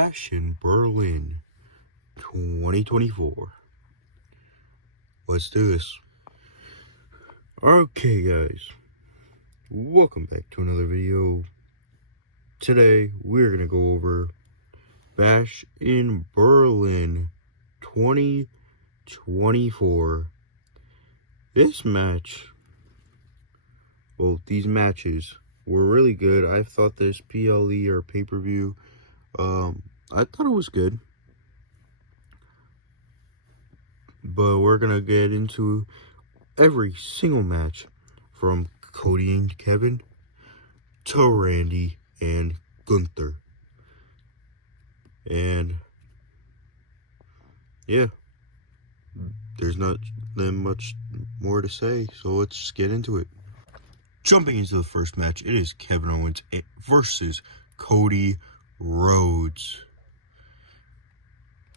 Bash in Berlin 2024. Let's do this. Okay, guys. Welcome back to another video. Today, we're going to go over Bash in Berlin 2024. This match, well, these matches were really good. I thought this PLE or pay-per-view, I thought it was good. But we're going to get into every single match from Cody and Kevin to Randy and Gunther. And yeah, there's not that much more to say, so let's just get into it. Jumping into the first match, it is Kevin Owens versus Cody Rhodes.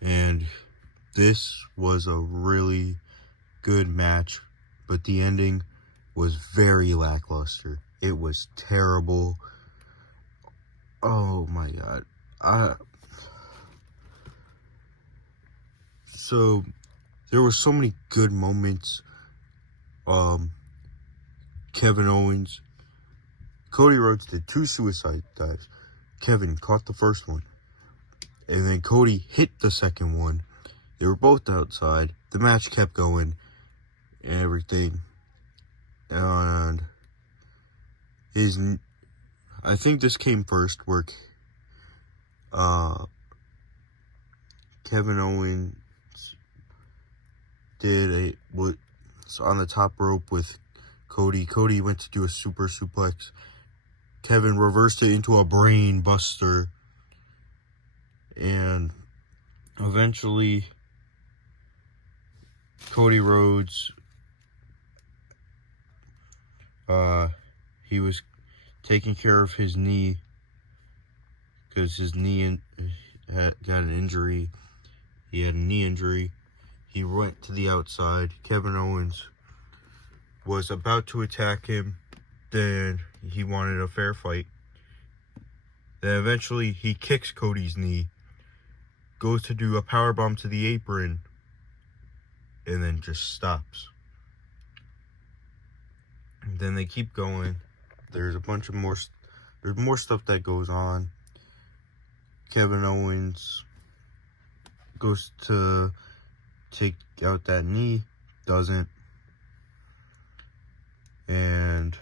And this was a really good match, but the ending was very lackluster. It was terrible. Oh my god. So there were so many good moments. Kevin Owens, Cody Rhodes did 2 suicide dives. Kevin caught the first one, and then Cody hit the second one. They were both outside. The match kept going and everything. And I think this came first, where Kevin Owens did was on the top rope with Cody. Cody went to do a super suplex. Kevin reversed it into a brain buster. And eventually, Cody Rhodes, he was taking care of his knee because his knee got an injury. He had a knee injury. He went to the outside. Kevin Owens was about to attack him. Then he wanted a fair fight. Then eventually he kicks Cody's knee, goes to do a powerbomb to the apron, and then just stops. And then they keep going. There's a bunch of there's more stuff that goes on. Kevin Owens goes to take out that knee, doesn't. And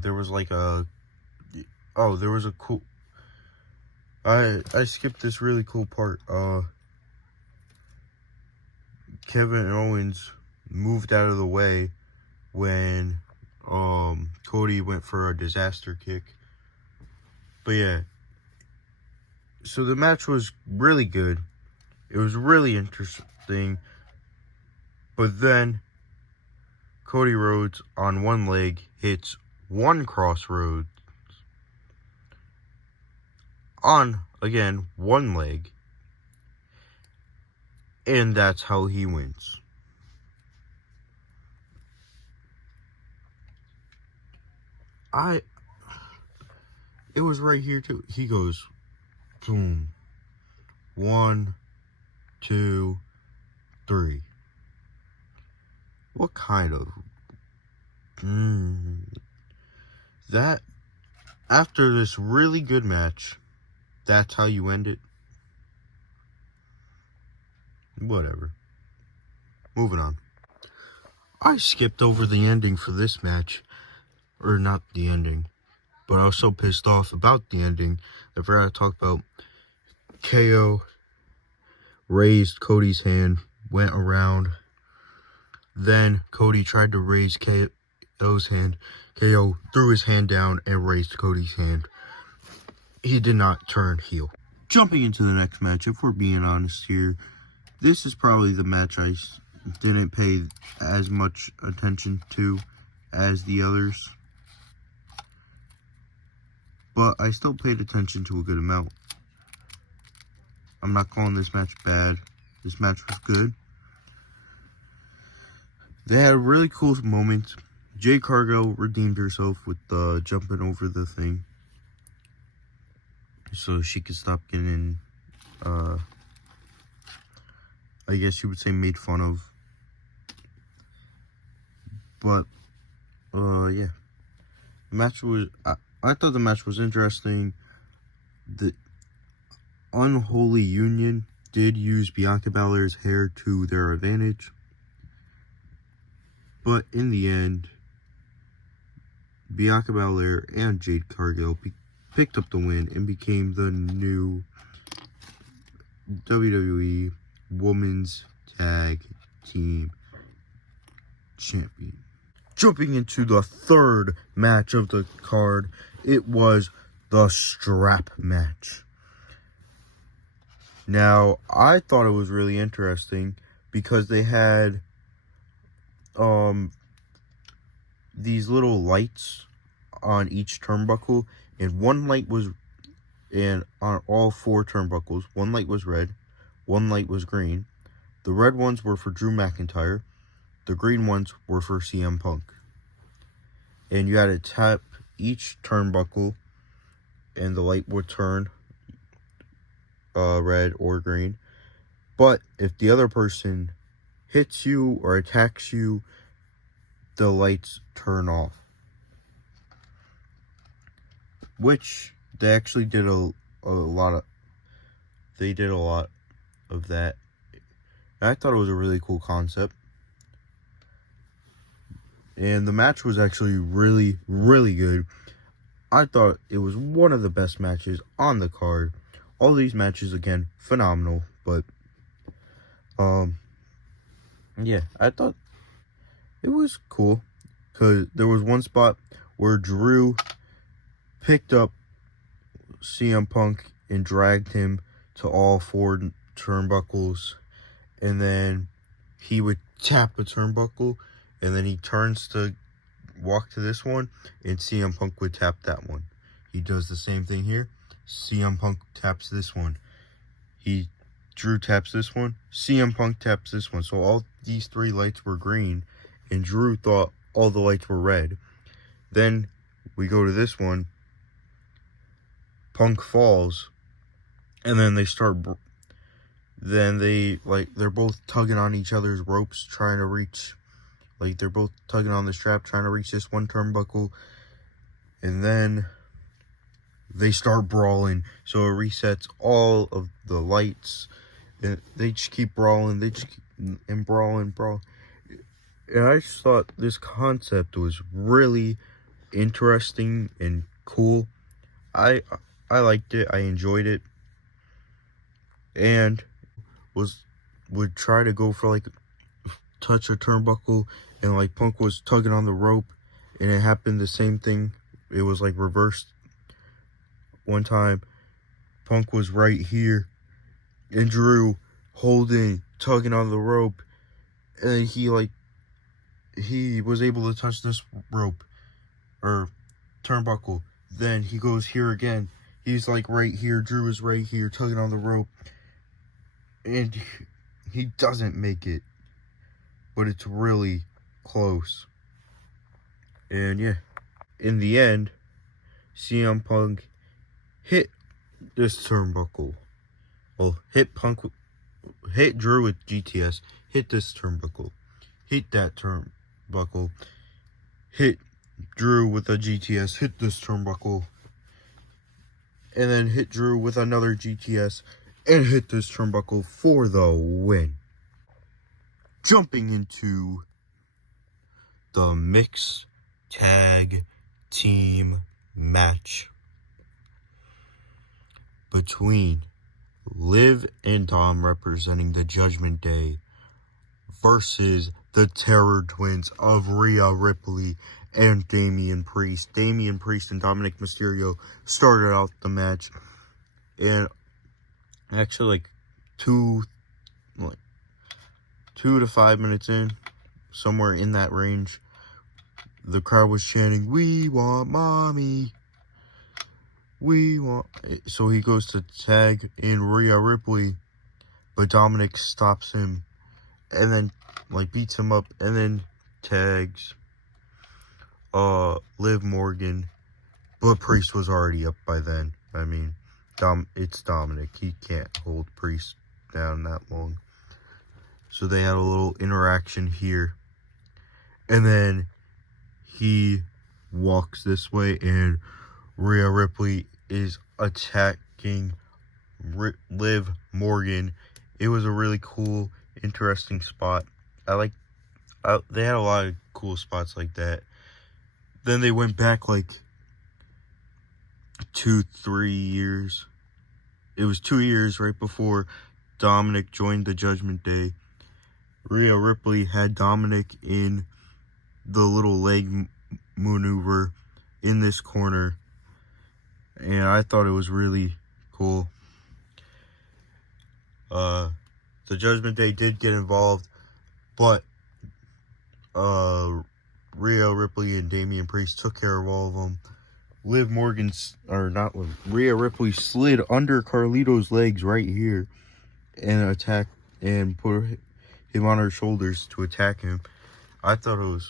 there was like there was a cool, I skipped this really cool part. Kevin Owens moved out of the way when Cody went for a disaster kick. But yeah, so the match was really good. It was really interesting. But then Cody Rhodes on one leg hits one crossroads on, again, one leg. And that's how he wins. It was right here too. He goes, boom. 1, 2, 3. What kind of... That, after this really good match, that's how you end it? Whatever. Moving on. I skipped over the ending for this match. Or not the ending. But I was so pissed off about the ending, I forgot to talk about KO raised Cody's hand, went around. Then Cody tried to raise KO's hand. KO threw his hand down and raised Cody's hand. He did not turn heel. Jumping into the next match, if we're being honest here, this is probably the match I didn't pay as much attention to as the others. But I still paid attention to a good amount. I'm not calling this match bad. This match was good. They had a really cool moment. Jade Cargill redeemed herself with jumping over the thing. so she could stop getting, I guess you would say, made fun of. But, yeah. The match was, I thought the match was interesting. The Unholy Union did use Bianca Belair's hair to their advantage. But in the end, Bianca Belair and Jade Cargill picked up the win and became the new WWE Women's Tag Team Champion. Jumping into the third match of the card, it was the strap match. Now, I thought it was really interesting because they had these little lights on each turnbuckle, and one light was on all 4 turnbuckles. One light was red, one light was green. The red ones were for Drew McIntyre. The green ones were for CM Punk. And you had to tap each turnbuckle, and the light would turn red or green. But if the other person hits you or attacks you, the lights turn off. Which they actually did a lot of. They did a lot of that. And I thought it was a really cool concept. And the match was actually really, really good. I thought it was one of the best matches on the card. All these matches, again, phenomenal. But, yeah, I thought it was cool. Because there was one spot where Drew picked up CM Punk and dragged him to all 4 turnbuckles. And then he would tap a turnbuckle. And then he turns to walk to this one. And CM Punk would tap that one. He does the same thing here. CM Punk taps this one. Drew taps this one. CM Punk taps this one. So all these 3 lights were green. And Drew thought all the lights were red. Then we go to this one. Punk falls. And then they start... Then they're both tugging on each other's ropes, trying to reach... they're both tugging on the strap, trying to reach this one turnbuckle. And then they start brawling. So it resets all of the lights. And they just keep brawling. They just keep brawling. And I just thought this concept was really interesting and cool. I liked it. I enjoyed it. And would try to go for touch a turnbuckle, and Punk was tugging on the rope, and it happened the same thing. It was reversed. One time Punk was right here and Drew tugging on the rope, and then he was able to touch this rope or turnbuckle. Then he goes here again. He's right here. Drew is right here tugging on the rope, and he doesn't make it. But it's really close. And yeah, in the end, CM Punk hit this turnbuckle. Well, hit Drew with GTS, hit this turnbuckle, hit that turnbuckle, hit Drew with a GTS, hit this turnbuckle, and then hit Drew with another GTS, and hit this turnbuckle for the win. Jumping into the mixed tag team match between Liv and Dom, representing the Judgment Day, versus the Terror Twins of Rhea Ripley and Damian Priest. Damian Priest and Dominic Mysterio started out the match, and actually 2 to 5 minutes in, somewhere in that range, the crowd was chanting, "We want mommy, we want..." So he goes to tag in Rhea Ripley, but Dominic stops him and then beats him up, and then tags Liv Morgan, but Priest was already up by then. it's Dominic. He can't hold Priest down that long. So they had a little interaction here. And then he walks this way, and Rhea Ripley is attacking Liv Morgan. It was a really cool, interesting spot. They had a lot of cool spots like that. Then they went back like 2-3 years. It was 2 years right before Dominic joined the Judgment Day. Rhea Ripley had Dominic in the little leg maneuver in this corner, and I thought it was really cool. The Judgment Day did get involved, but Rhea Ripley and Damian Priest took care of all of them. Rhea Ripley slid under Carlito's legs right here and attacked and put him on her shoulders to attack him. I thought it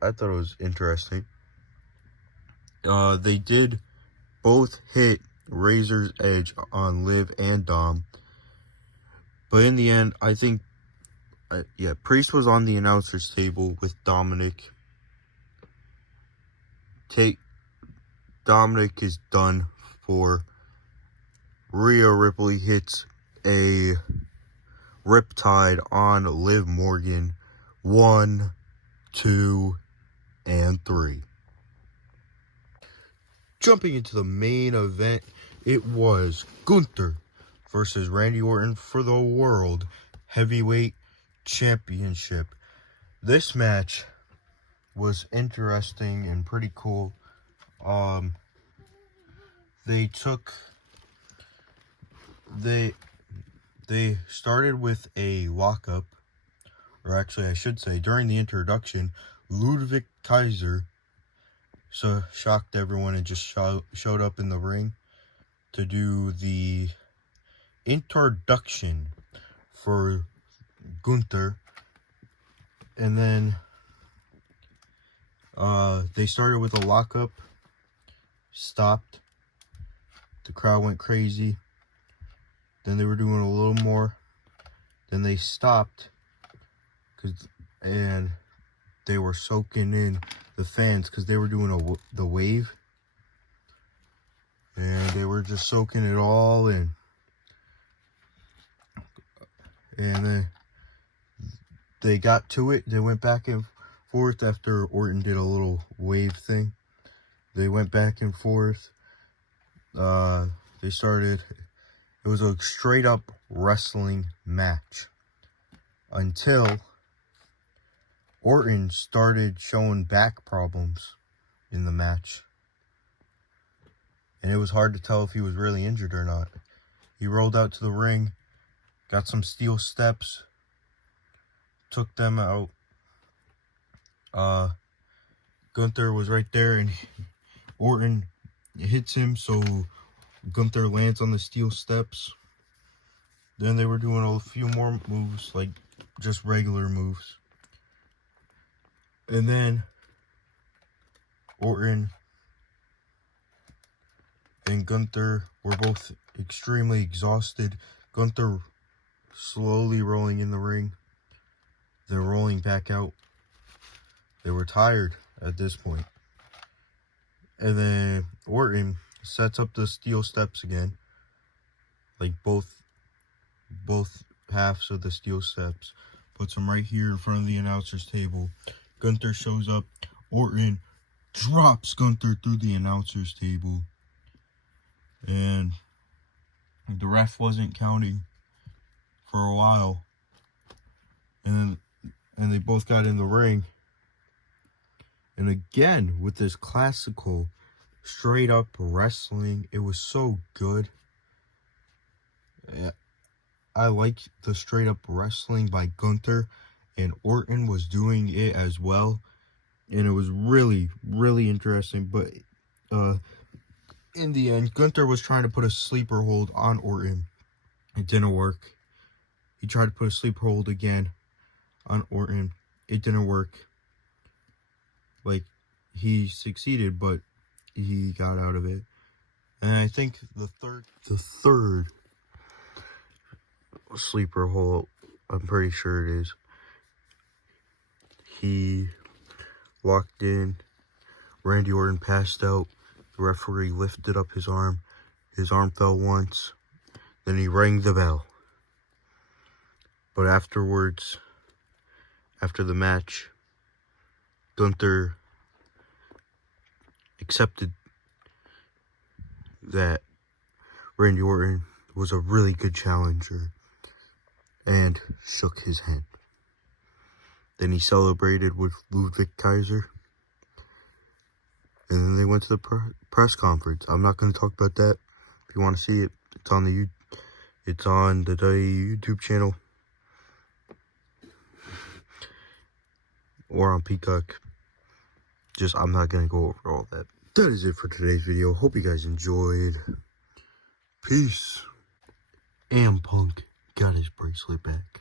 was interesting. They did both hit Razor's Edge on Liv and Dom, but in the end, I think Priest was on the announcer's table with Dominic. Dominic is done for. Rhea Ripley hits a Riptide on Liv Morgan. 1, 2, and 3. Jumping into the main event, it was Gunther versus Randy Orton for the World Heavyweight Championship. This match was interesting and pretty cool. They started with a lockup, or actually I should say during the introduction, Ludwig Kaiser shocked everyone and just showed up in the ring to do the introduction for Gunther. And then they started with a lockup, stopped, the crowd went crazy, then they were doing a little more, then they stopped, and they were soaking in the fans because they were doing the wave, and they were just soaking it all in. And then they got to it. They went back and forth after Orton did a little wave thing. They went back and forth. It was a straight up wrestling match until Orton started showing back problems in the match. And it was hard to tell if he was really injured or not. He rolled out to the ring, got some steel steps, took them out. Gunther was right there, and Orton hits him, so Gunther lands on the steel steps. Then they were doing a few more moves, like just regular moves. And then Orton and Gunther were both extremely exhausted. Gunther slowly rolling in the ring, then rolling back out. They were tired at this point. And then Orton sets up the steel steps again, like both halves of the steel steps, puts them right here in front of the announcer's table. Gunther shows up. Orton drops Gunther through the announcer's table, and the ref wasn't counting for a while. And they both got in the ring. And again, with this classical, straight up wrestling, it was so good. I like the straight up wrestling by Gunther, and Orton was doing it as well. And it was really, really interesting. But in the end, Gunther was trying to put a sleeper hold on Orton. It didn't work. He tried to put a sleeper hold again on Orton. It didn't work. Like, he succeeded, but he got out of it. And I think the third sleeper hold, I'm pretty sure it is, he locked in. Randy Orton passed out. The referee lifted up his arm. His arm fell once. Then he rang the bell. But afterwards, after the match, Gunther accepted that Randy Orton was a really good challenger and shook his hand. Then he celebrated with Ludwig Kaiser. And then they went to the press conference. I'm not going to talk about that. If you want to see it, it's on the WWE YouTube channel or on Peacock. I'm not going to go over all that. That is it for today's video. Hope you guys enjoyed. Peace. And Punk got his bracelet back.